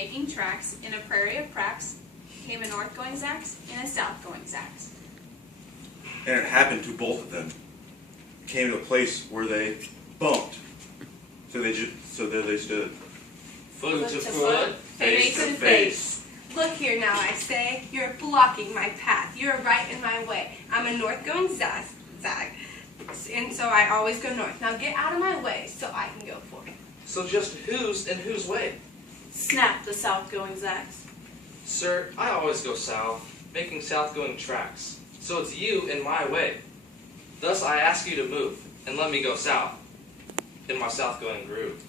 making tracks in a prairie of cracks came a north-going Zax and a south-going Zax. And it happened to both of them. Came to a place where they bumped. So there they stood. Foot to foot, face to face. Look here now, I say. You're blocking my path. You're right in my way. I'm a north-going Zag, and so I always go north. Now get out of my way so I can go forth. So just who's in whose way? Snapped the south-going Zax. Sir, I always go south, making south-going tracks. So it's you in my way. Thus I ask you to move, and let me go south, in my south-going groove.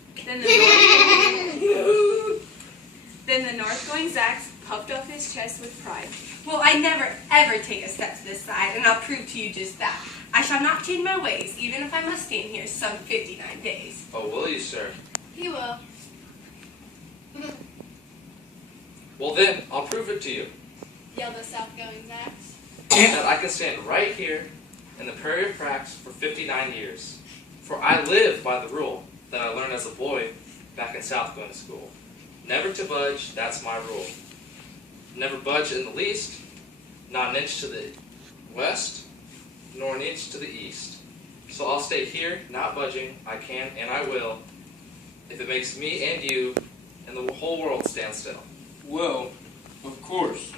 Then the north-going Zax puffed off his chest with pride. Well, I never, ever take a step to this side, and I'll prove to you just that. I shall not change my ways, even if I must stand here some 59 days. Oh, will you, sir? He will. Well then, I'll prove it to you. Yelled the south-going Zax. That I can stand right here in the prairie of cracks for 59 years. For I live by the rule that I learned as a boy back in South going to school. Never to budge, that's my rule. Never budge in the least, not an inch to the west, nor an inch to the east. So I'll stay here, not budging, I can and I will, if it makes me and you and the whole world stand still. Well, of course,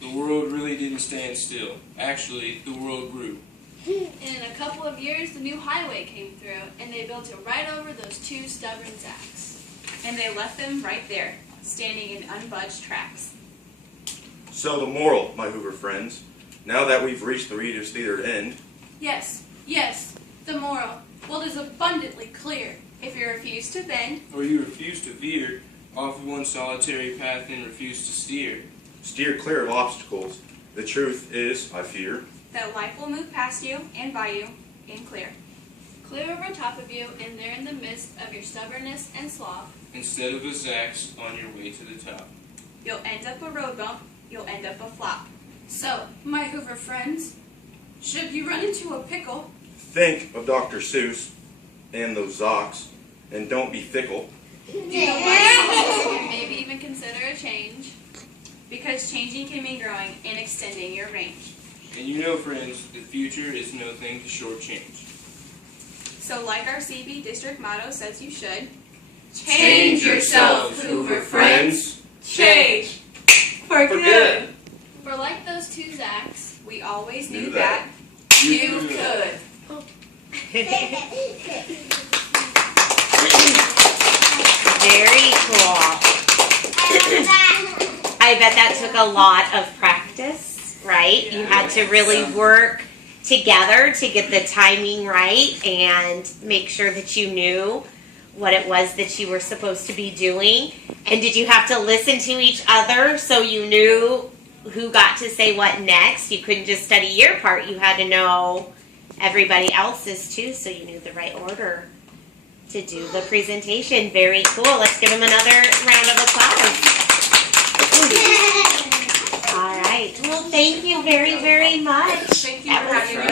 the world really didn't stand still. Actually, the world grew. And in a couple of years, the new highway came through, and they built it right over those two stubborn Zax. And they left them right there, standing in unbudged tracks. So the moral, my Hoover friends, now that we've reached the Reader's Theater end, Yes, the moral. Well, it is abundantly clear. If you refuse to bend, Or you refuse to veer off of one solitary path and refuse to steer. steer clear of obstacles. The truth is, I fear, that life will move past you and by you in clear. Clear over top of you, and there in the midst of your stubbornness and sloth. Instead of a Zax on your way to the top. You'll end up a road bump, you'll end up a flop. So, my Hoover friends, should you run into a pickle, think of Dr. Seuss and those Zocs, and don't be fickle. and maybe even consider a change. Because changing can mean growing and extending your range. And you know, friends, the future is no thing to shortchange. So like our CB district motto says you should, Change yourself, Hoover friends. Change For good. For like those two Zax, We always Knew knew that. that You could. Very cool. I bet that took a lot of practice, right? You had to really work together to get the timing right and make sure that you knew what it was that you were supposed to be doing. And did you have to listen to each other so you knew who got to say what next? You couldn't just study your part. You had to know everybody else's too, so you knew the right order to do the presentation. Very cool. Let's give them another round of applause. All right. Well, thank you very, very much. Thank you for having me.